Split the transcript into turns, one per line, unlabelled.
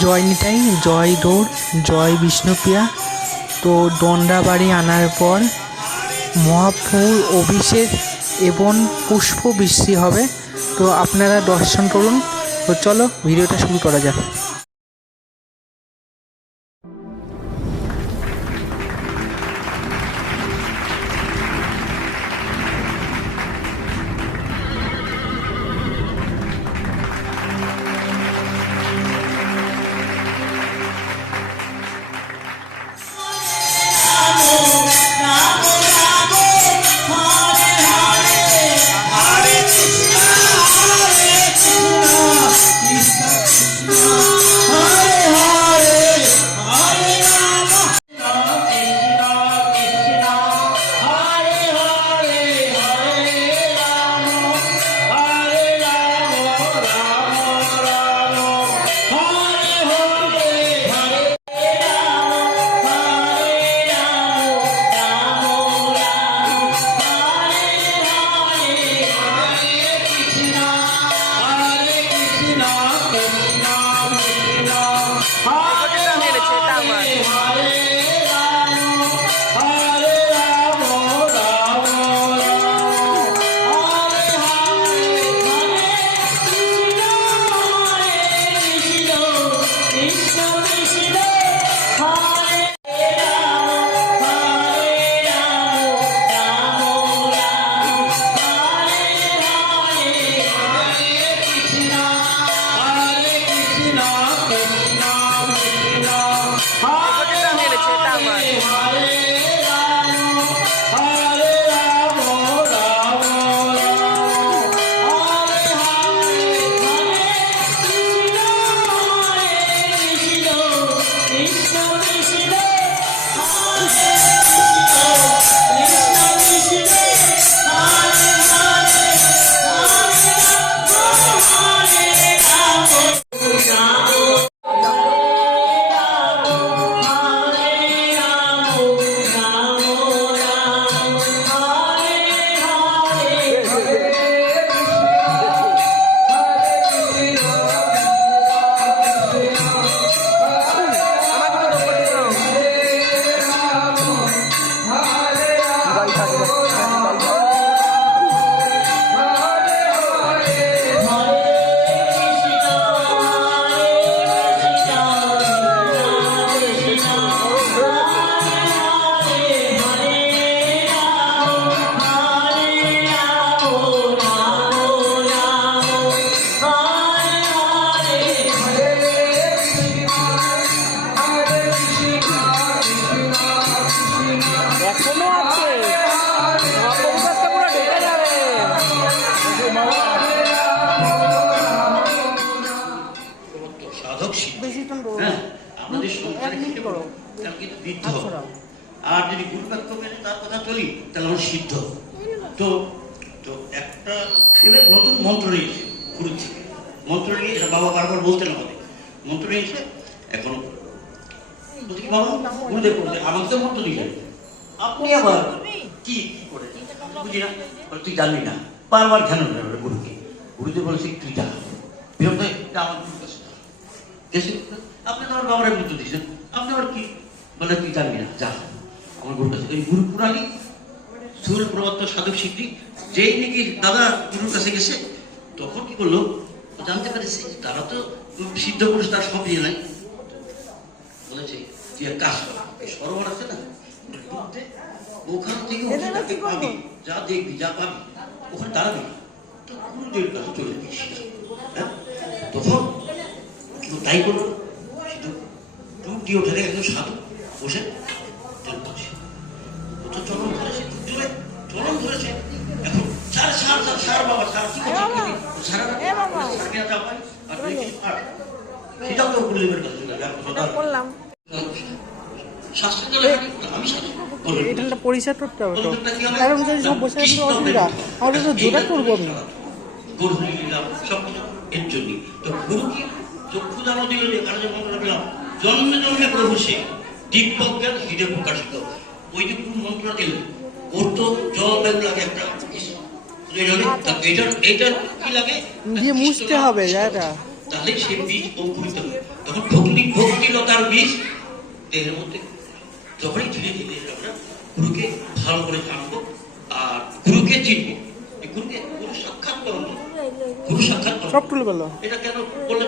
জয় নিতাই, জয় দৌড়, জয় বিষ্ণুপ্রিয়া। তো দণ্ডা বাড়ি আনার পর মহাপ্রভুর অভিষেক এবং পুষ্প বৃষ্টি হবে। তো আপনারা দর্শন করুন। তো চলো, ভিডিওটা শুরু করা যাক।
এখনও আমাদের সংসারে কিন্তু বৃদ্ধ আর যদি গুরুবাক্য মেনে তার কথা চলি তাহলে আমরা সিদ্ধ তো তো একটা ছেলে নতুন মন্ত্র নিয়েছে গুরু থেকে মন্ত্র নিয়ে বাবা বারবার বলতেন আমাদের। মন্ত্র নিয়েছে এখন বাবা গুরুদেব গুরুদেব আমাকে তো মন্ত্র দিয়ে আপনি আবার কি কি করে? বুঝি না? তুই জানবি না বারবার ধ্যান গুরুকে। গুরুদেব বলেছে তুই যা। বিরক্ত আমার গুরুর দেশে আপনি তো আমার বাবার মৃত্যু দিয়েছেন। আপনি আবার কি? বলে তুই জানবি না যা। আমার গুরুর কাছে। এই গুরু পুরাণী সুর প্রবর্ত সাধক সিদ্ধি যেই নাকি দাদা গুরুর কাছে গেছে তখন কি করল জানতে পেরেছে তারা তো সিদ্ধ পুরুষ তার সব ইয়ে নাই। বলেছে তুই এক কাজ কর সরোবর আছে না? ওখান থেকে
এদের না
ওখানটাকে
কি করব?
পাবি যা দেখবি যা পাবি ওখানে দাঁড়াবি। তো গুরুদেব কাছে চলে যাবি হ্যাঁ? তখন তাই করল। দিয়ে ওঠে একজন সাধু। বসে তেল করছে ও তো চলন ধরেছে জোরে চলন ধরেছে। এখন সার সার সার সার বাবা সার কি করছে? সারা
এ বাবা।
সার আর তুই কিছু আর সেটাও তো গুরুদেবের কাছে চলে যাবে
এটা করলাম।
শাস্ত্রে চলে যাবে আমি শাস্ত্র বলুন।
এটা পরিষ্কার করতে হবে তো? কারণ যদি সব বসে অসুবিধা? আর তো করব আমি?
গরু নিলাম সবকিছু এর জন্য তো গুরু কি চক্ষু দান দিল যে কারণে মন্ত্র পেলাম জন্মে জন্মে প্রভু সে দিব্যজ্ঞান হৃদয় প্রকাশিত ওই যে কোন মন্ত্র দিল ওর তো জল লাগে একটা। এই জন্যে তা এটা এটা কি লাগে?
দিয়ে মুছতে হবে, এটা।
তাহলে সে বীজ অঙ্কুরিত হবে। তখন ঢোকে তার বিষ দেহের মধ্যে যখনই ধীরে ধীরে আমরা গুরুকে ভালো করে জানব আর গুরুকে চিনবো। গুরুকে গুরু সাক্ষাৎ করব গুরু সাক্ষাৎ
সব তুলে
এটা কেন বললে